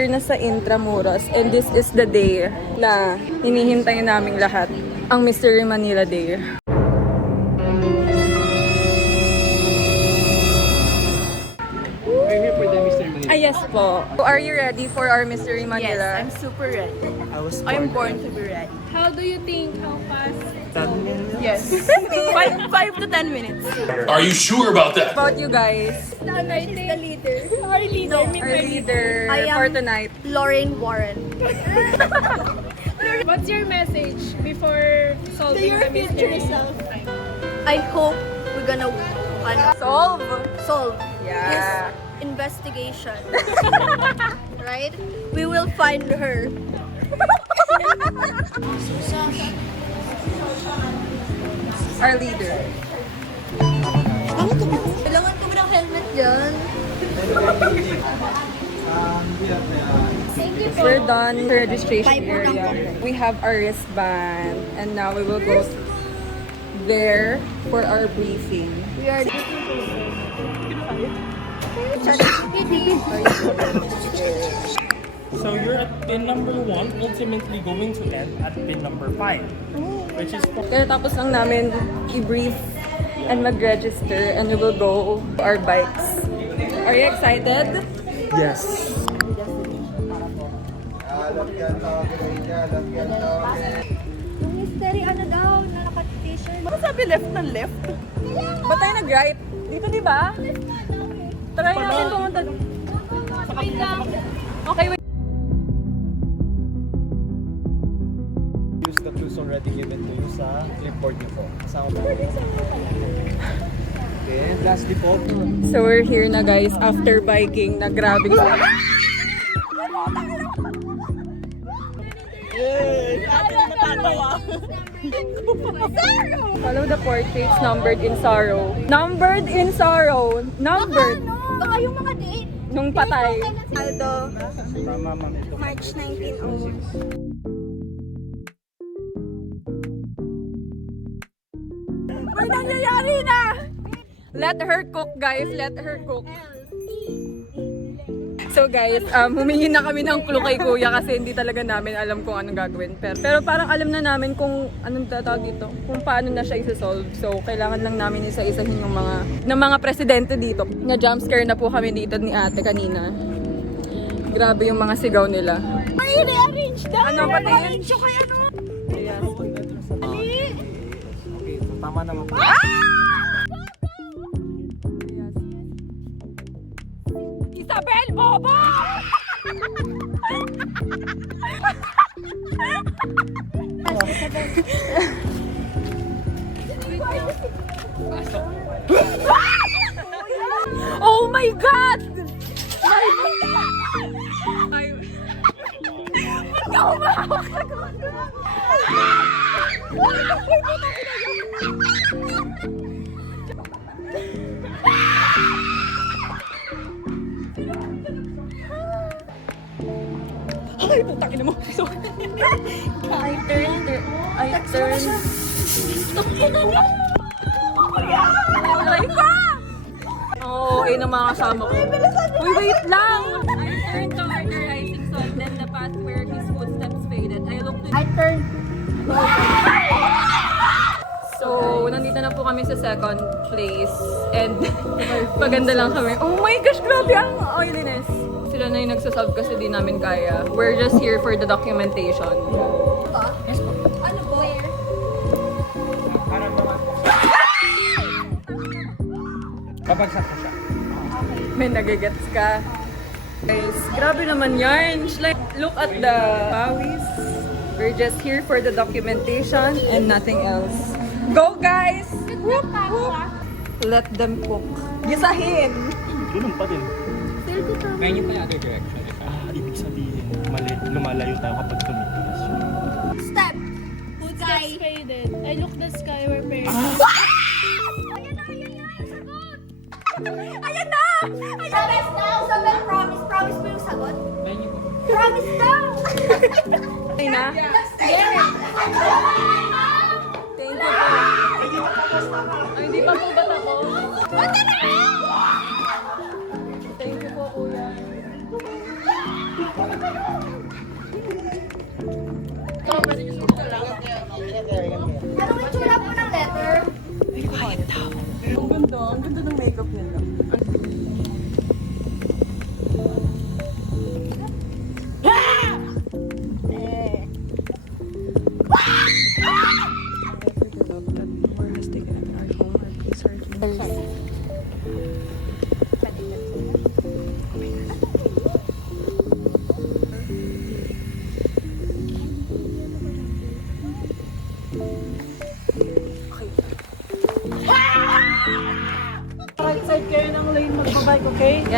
here na sa Intramuros and this is the day na hinihintay naming lahat, ang Mystery Manila Day. We're here for the Mystery Manila. Yes po. Are you ready for our Mystery Manila? Yes, I'm super ready. I'm born to be ready. How do you think? How fast? 10 minutes. Yes. 5 to 10 minutes. Are you sure about that? About you guys? I think the leader. Our leader. Our leader I am- for tonight. Lauren Warren. What's your message before solving the mystery? I hope we're gonna Solve! solve Yeah. this investigation. Right? We will find her. Our leader. Kailangan ko ng helmet dyan. We're done the registration area. We have our wristband and now we will go there for our briefing. We are So you're at pin number 1, ultimately going to end at pin number 5. Which is Kaya tapos lang namin i-brief and mag-register and we will go to our bikes. Are you excited? yes. yung mystery ano daw, na naka-t-shirt. Ano sabi left na left? Ba't tayo nag-right? Dito di ba? Try natin pumunta. Wait lang. Okay, wait. Use the clues already given to you sa clipboard niyo po. Kasama po. Okay, and lastly po. So we're here na guys after biking na grabing Follow the portraits numbered in sorrow. Numbered in sorrow. Numbered. Baka yung mga date. Nung patay. Aldo, Tama, ma'am. Ito. March 1901. May nangyayari na! Let her cook, guys. Let her cook. So guys, humingi na kami ng clue kay Kuya kasi hindi talaga namin alam kung anong gagawin. Pero parang alam na namin kung anong tatawag dito, kung paano na siya isa-solve. So kailangan lang namin isa-isahin ng mga presidente dito. Na jump scare na po kami dito ni ate kanina. Grabe yung mga sigaw nila. Ay, rearrange daw. Ano ba tingin? Rearrange yung kay ano. Yes. Okay, so tama naman po. Isabel Bobo! Oh my God! Ba't ka umahawak sa Ay, putang ina mo. So, I turn. Aray ka! Oo, ay ng mga kasama ko. Uy, wait lang! I turned toward the rising sun, then the path where his footsteps faded. I turned. So, nandito na po kami sa second place. And, paganda lang kami. Oh my gosh, grabe ang oiliness. Sila na yung nagsasolve kasi di namin kaya. We're just here for the documentation. Ano po? Where? Babagsak ko siya. May nagigets ka. Guys, grabe naman yarn. Like, look at the pawis. We're just here for the documentation and nothing else. Go guys! Whoop, whoop. Let them cook. Gisahin! Ganun pa din. Kaya niyo pa yung other direction. Ibig sabihin, lumalayo tayo kapag tumitigas siya. Step! Footsteps faded. I look the sky where parents. Ayan na! Ayan na! Promise now! Sabel, promise. Promise mo yung sagot? Promise now! Okay na? Yes! Thank you po. Ay, hindi pa po ba't ako? Thank you po, kuya.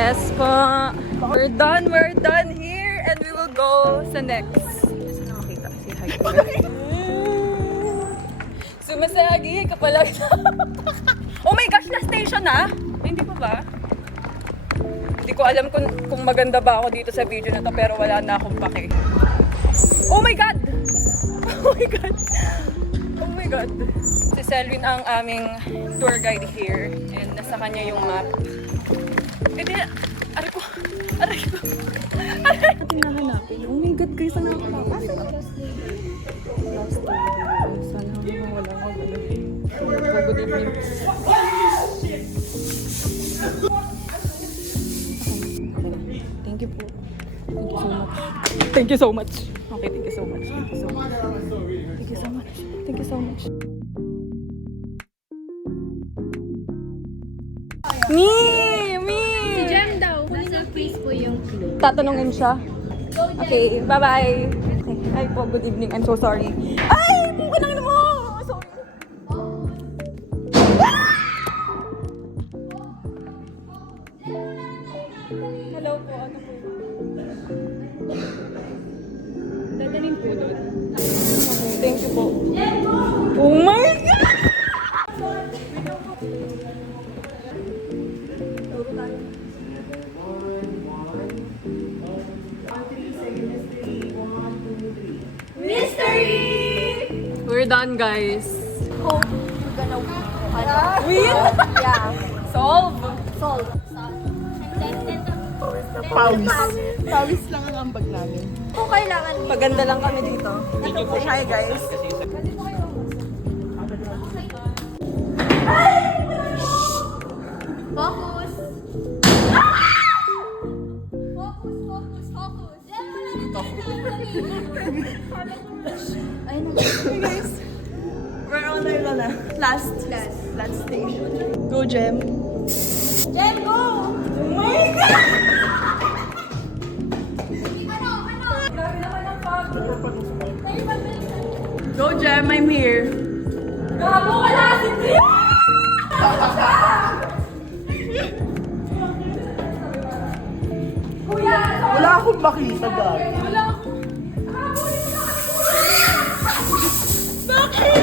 Yes po. We're done here and we will go sa next. Saan na makita? Say hi ko. Sumasagi ka pala. Oh my gosh, na station na? Hindi pa ba? Hindi ko alam kung maganda ba ako dito sa video na to pero wala na akong pake. Oh my God! Oh my God! Oh my God! Si Selwyn ang aming tour guide here and nasa kanya yung map. Eh di, aray ko! Aray ko! Aray! Natin nahanapin. Oh my God, guys, sana ako makakita. Last video. Sana ako walang magulo. Good evening. Thank you po. Thank you so much. Okay, thank you so much. Thank you so much. Thank you so much. Thank you so much. Me! Si Jem daw. Nasa face po yung clue. Tatanungin siya. Okay, bye-bye. Okay, hi po, good evening. I'm so sorry. Ay! Anong mo? Sorry. Hello po, ano po? Dadalhin po doon. Okay, thank you po. Oh my God! Mystery! We're done, guys. Hope you're gonna Win? Yeah. Solve! Solve. Pawis lang ang ambag namin. Kung kailangan Maganda lang kami dito. Hi guys. focus. Focus. Jem, wala na tayo. Ayun na. Hey guys. We're on our last station. Go Jem. Jem, go! Go Jem, I'm here. Gabo ka na! Wala akong makita dahil. Bakit?